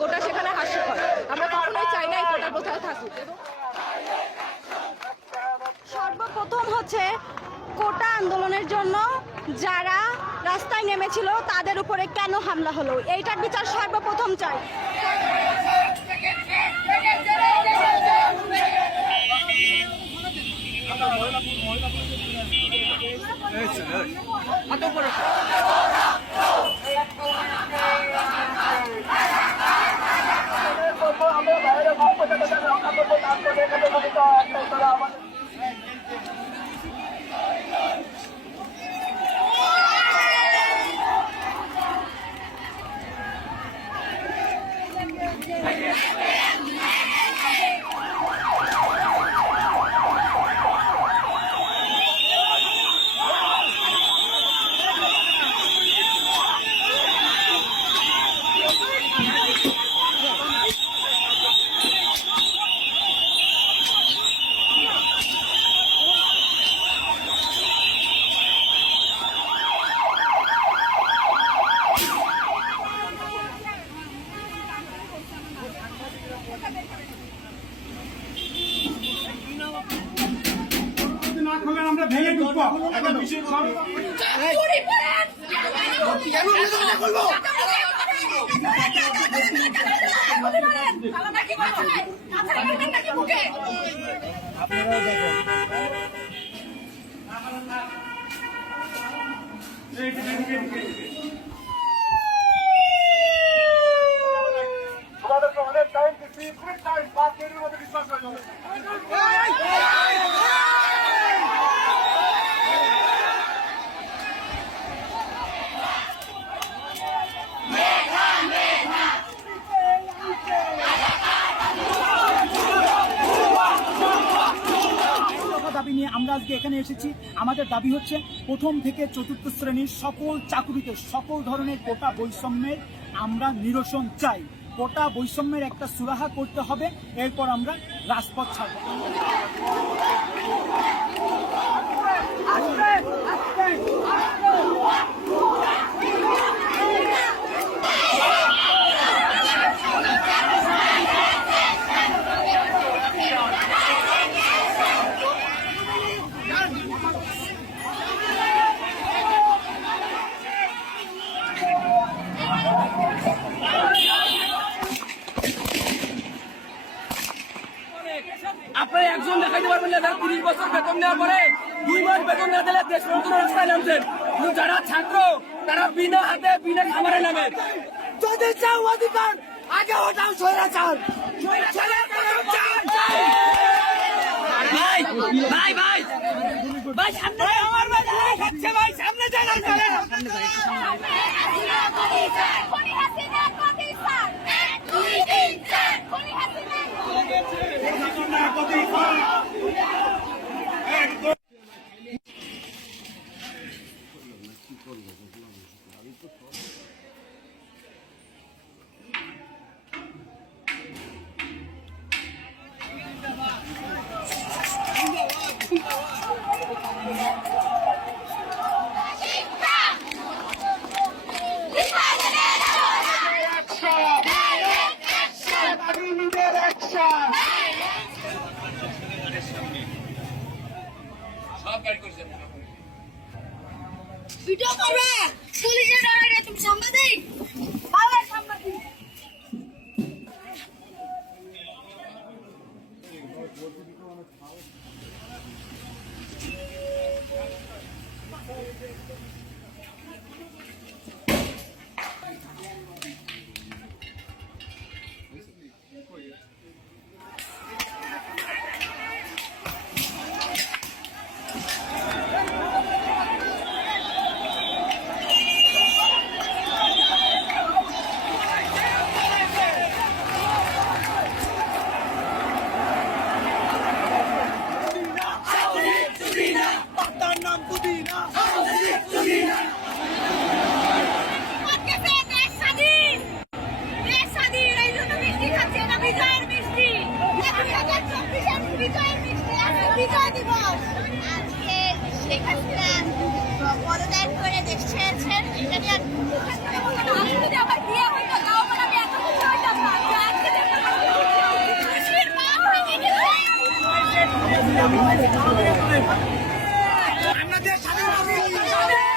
কোটা সেখানে হাস্যকর। আমরা কখনোই চাই না এই কোটা প্রথা থাকুক। সর্বপ্রথম হচ্ছে কোটা আন্দোলনের জন্য যারা রাস্তায় নেমেছিল তাদের উপরে কেন হামলা হলো, এইটার বিচার সর্বপ্রথম চাই। আমরা ভেঙে ঢুকবো আপনারাও দেখেন অনেক টাইম দিচ্ছি, টাইম 5 মিনিটের মধ্যে বিশ্বাস হয়ে যাবে। দাবি নিয়ে আমরা আজকে এখানে এসেছি। আমাদের দাবি হচ্ছে প্রথম থেকে চতুর্থ শ্রেণীর সকল চাকুরিতে সকল ধরনের কোটা বৈষম্যের আমরা নিরসন চাই। কোটা বৈষম্যের একটা সুরাহা করতে হবে, এরপর আমরা রাজপথ ছাড়ব। আপনারা একজন দেখাইতে পারবেন না যারা 30 বছর বেতন নেওয়ার পরে 2 মাস বেতন না দিলে দেশ নতুন রাস্তায় নামছেন। যারা ছাত্র তারা বিনা হাতে বিনা খাবারে নামে। যদি চাও অধিকার আগে ওটাও স্বৈরাচার। ভাই ভাই ভাই ভাই সামনে আমার ভাই গুলি খাচ্ছে ভাই, সামনে যান ভিডিও করবে পুলিশের ডরে তুমি সাংবাদিক ভালো সাংবাদিক। নাম পুদিনা বিজয় দিবস আজকে শেখ হাসিনা পদত্যাগ করে দেশ ছেড়েছেন এটা নিয়ে আজকে যদি আমার বিয়ে হইতো তাও মানে আমি এত খুশি হইতাম না আজকে খুশির মা হয়ে গেছে আমাদের স্বাধীন